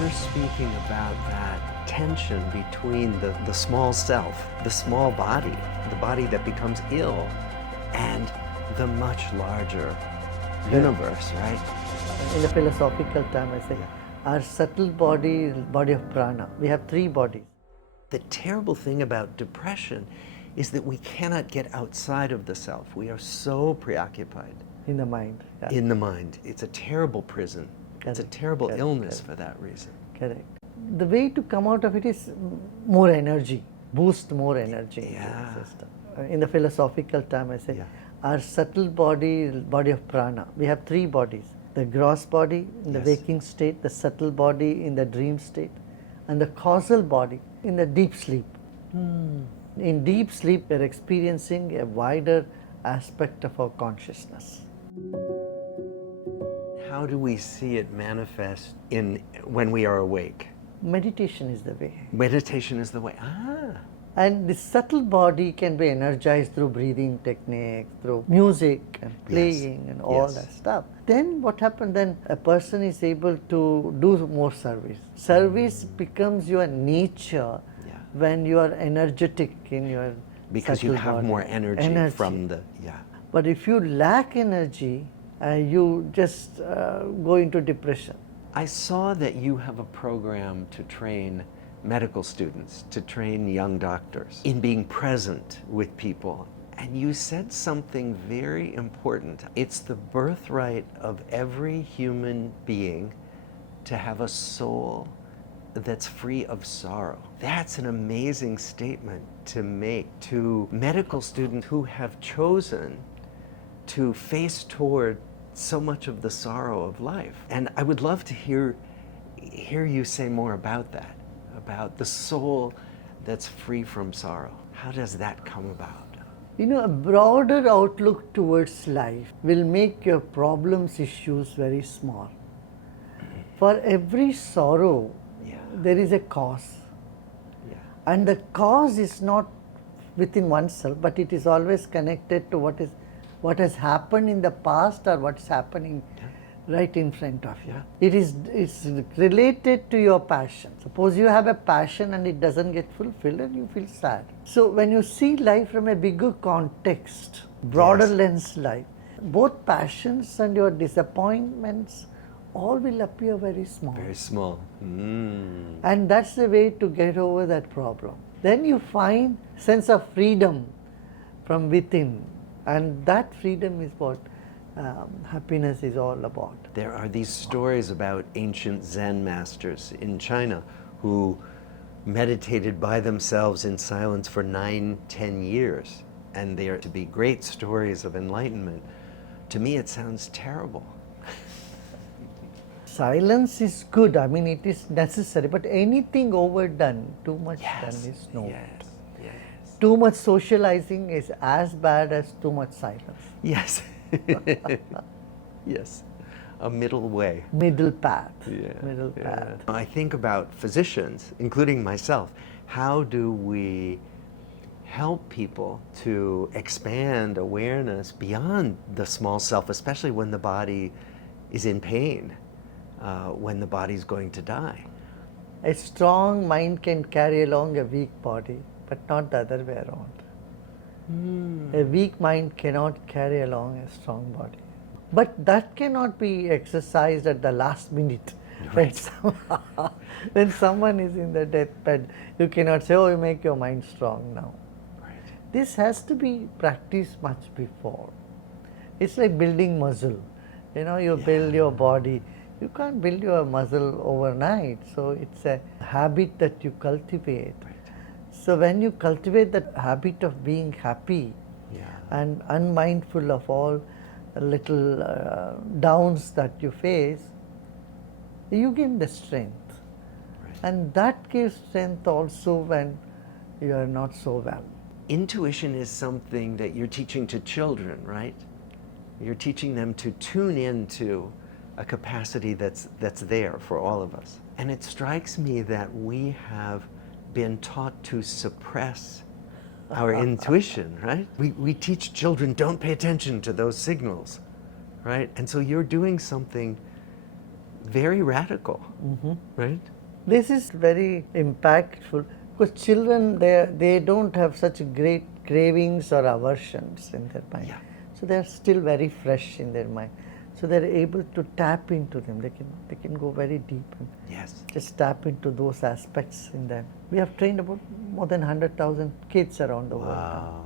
You're speaking about that tension between the small self, the small body, the body that becomes ill, and the much larger universe, right? In the philosophical term, I say, our subtle body, body of prana. We have three bodies. The terrible thing about depression is that we cannot get outside of the self. We are so preoccupied. In the mind. Yeah. In the mind. It's a terrible prison. It's a terrible illness for that reason. Correct. The way to come out of it is more energy, boost more energy into the system. In the philosophical term, I say, our subtle body, body of prana. We have three bodies. The gross body in the waking state, the subtle body in the dream state, and the causal body in the deep sleep. In deep sleep, we are experiencing a wider aspect of our consciousness. How do we see it manifest when we are awake? Meditation is the way. Meditation is the way. And the subtle body can be energized through breathing techniques, through music and playing and all that stuff. Then what happens? Then a person is able to do more service. Service becomes your nature when you are energetic in your because you have body. more energy from the But if you lack energy, you just go into depression. I saw that you have a program to train medical students, to train young doctors in being present with people. And you said something very important. It's the birthright of every human being to have a soul that's free of sorrow. That's an amazing statement to make to medical students who have chosen to face toward so much of the sorrow of life. And I would love to hear you say more about that, about the soul that's free from sorrow. How does that come about? You know, a broader outlook towards life will make your problems, issues very small. For every sorrow, there is a cause. And the cause is not within oneself, but it is always connected to what has happened in the past or what's happening right in front of you. It's related to your passion. Suppose you have a passion and it doesn't get fulfilled and you feel sad. So when you see life from a bigger context, broader lens life, both passions and your disappointments all will appear very small. Very small. And that's the way to get over that problem. Then you find sense of freedom from within. And that freedom is what happiness is all about. There are these stories about ancient Zen masters in China who meditated by themselves in silence for 9-10 years. And they are to be great stories of enlightenment. To me, it sounds terrible. Silence is good. I mean, it is necessary. But anything overdone, too much done is no good. Too much socializing is as bad as too much silence. Yes. Yes. A middle way. Middle path. Middle path. I think about physicians, including myself. How do we help people to expand awareness beyond the small self, especially when the body is in pain, when the body is going to die? A strong mind can carry along a weak body, but not the other way around. A weak mind cannot carry along a strong body. But that cannot be exercised at the last minute. When someone is in the deathbed, you cannot say, oh, you make your mind strong now. This has to be practiced much before. It's like building muscle. You know, you build your body. You can't build your muscle overnight. So it's a habit that you cultivate. So when you cultivate that habit of being happy and unmindful of all little downs that you face, you gain the strength. And that gives strength also when you are not so well. Intuition is something that you're teaching to children, right? You're teaching them to tune into a capacity that's there for all of us. And it strikes me that we have been taught to suppress our intuition, right? We teach children, don't pay attention to those signals, right? And so you're doing something very radical, right? This is very impactful because children, they don't have such great cravings or aversions in their mind. Yeah. So they are still very fresh in their mind. So they're able to tap into them. They can go very deep and Yes. just tap into those aspects in them. We have trained about more than 100,000 kids around the world. Wow.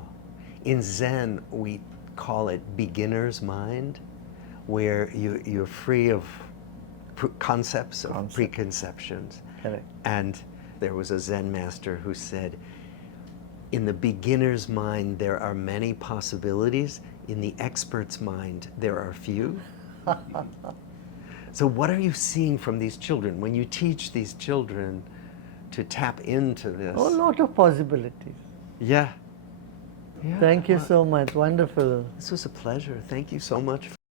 In Zen, we call it beginner's mind, where you're free of concepts, of preconceptions. Correct. And there was a Zen master who said, in the beginner's mind, there are many possibilities. In the expert's mind, there are few. So what are you seeing from these children when you teach these children to tap into this? A lot of possibilities. Yeah. Yeah. Thank you so much. Wonderful. This was a pleasure. Thank you so much.